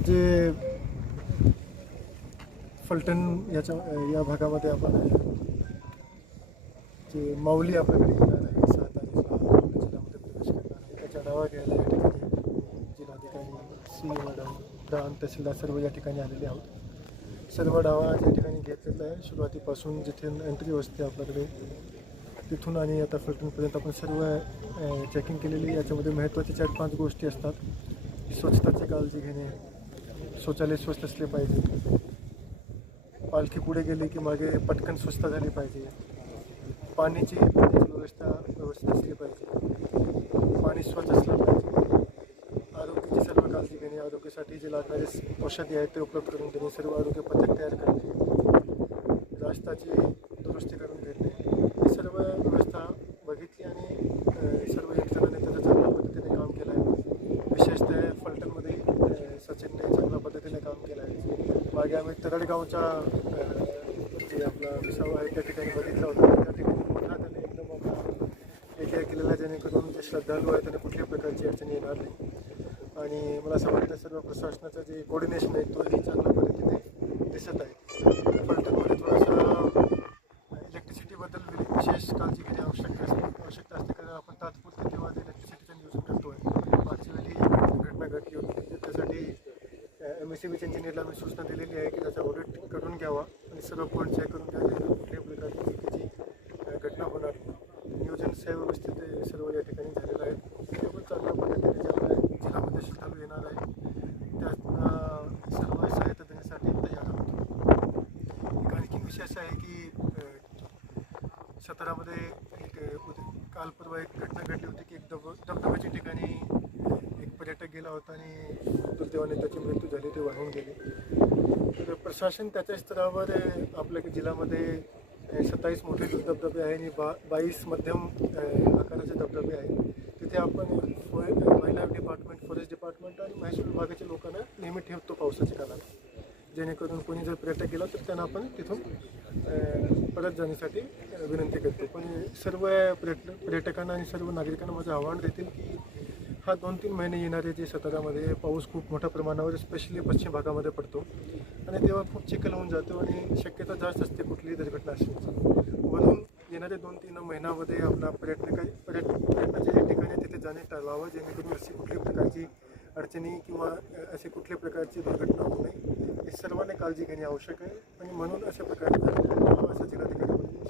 जे फलटण याच्या या भागामध्ये आपण जे माऊली आपल्याकडे येणार आहे सहा जिल्ह्यामध्ये प्रवेश करणार आहे. त्याच्या डावा घ्यायला या ठिकाणी. जिल्हाधिकारी सी मॅडम प्राण तहसीलदार सर्व या ठिकाणी आलेले आहोत. सर्व डावा या ठिकाणी घेतलेला आहे. सुरुवातीपासून जिथे एंट्री असते आपल्याकडे तिथून आणि आता फलटणपर्यंत आपण सर्व चेकिंग केलेली याच्यामध्ये महत्त्वाची चार पाच गोष्टी असतात. स्वच्छताची काळजी घेणे शौचालय स्वस्त असले पाहिजे. पालखी पुढे गेली की मागे पटकन स्वच्छता झाली पाण्याची पाण्याची व्यवस्था व्यवस्थित असली पाहिजे. पाणी स्वच्छ असलं सर्व काळजी घेणे जे लागणारे औषधी आहेत ते उपलब्ध देणे, सर्व आरोग्य पथक तयार करणे रस्त्याची दुरुस्ती करून मागे जे आपला विसावा आहे त्या ठिकाणी बघितला होता. त्या ठिकाणी मोठा त्याने एकदम आपला एरिया केलेला जेणेकरून जे श्रद्धाळू आहे त्यांना कुठल्याही प्रकारची अडचण येणार नाही. आणि मला असं वाटतं सर्व प्रशासनाचं जे कोऑर्डिनेशन आहे तोही चांगल्या पद्धतीने दिसत आहे. फलटणमध्ये थोडासा इलेक्ट्रिसिटीबद्दल विशेष काळजी घेतली आवश्यक असते आवश्यकता असते कारण आपण तात्पुरते तेव्हा ते इलेक्ट्रिसिटीचा यूज करतोय मागच्या वेळी एक घटना घडली होती तर त्यासाठी एम सी इंजिनियरला मी सूचना दिलेली आहे की त्याचा ऑडिट करून घ्यावा आणि सर्व पॉईंट चेक करून घ्यावे. कुठल्या प्रकारची चुकीची घटना होणार नियोजन नियोजन व्यवस्थित सर्व या ठिकाणी झालेलं आहे. ते पण चांगल्या पद्धतीने ज्यामुळे जिल्ह्यामध्ये श्रद्धाळू येणार आहे. त्यांना सर्व सहायता देण्यासाठी तयार आहोत. आणखी विषय असा आहे की अ, सातारामध्ये एक काल परवा एक घटना घडली होती की एक धब धबधब्याच्या ठिकाणी केला गेला होता आणि दुर्दैवाने त्याची मृत्यू झाली ते वाहून गेले. तर प्रशासन त्याच्या स्तरावर आपल्या जिल्ह्यामध्ये सत्तावीस मोठे धबधबे आहे आणि बा बावीस मध्यम आकाराचे धबधबे आहेत. तिथे आपण फॉरे महिला डिपार्टमेंट फॉरेस्ट डिपार्टमेंट आणि महसूल विभागाच्या लोकांना नेहमी ठेवतो पावसाच्या काळात. जेणेकरून कोणी जर पर्यटक गेला तर त्यांना आपण तिथून परत जाण्यासाठी विनंती करतो. पण सर्व पर्यटन पर्यटकांना आणि सर्व नागरिकांना माझं आव्हान देतील की हा दोन तीन महिने येणारे जे सतारामध्ये पाऊस खूप मोठ्या प्रमाणावर स्पेशली पश्चिम भागामध्ये पडतो. आणि तेव्हा खूप चिखल होऊन जातो आणि शक्यता जास्त असते कुठलीही दुर्घटना असण्याची म्हणून येणाऱ्या दोन तीन महिन्यामध्ये आपला पर्यटक पर्यटन पर्यटनाच्या जे ठिकाणी तिथे जाणे टाळवावं जेणेकरून अशी कुठल्याही प्रकारची अडचणी किंवा असे अशी प्रकारची दुर्घटना होऊ नये हे सर्वांनी काळजी घेणे आवश्यक आहे. आणि म्हणून अशा प्रकारे असं जिल्हाधिकारी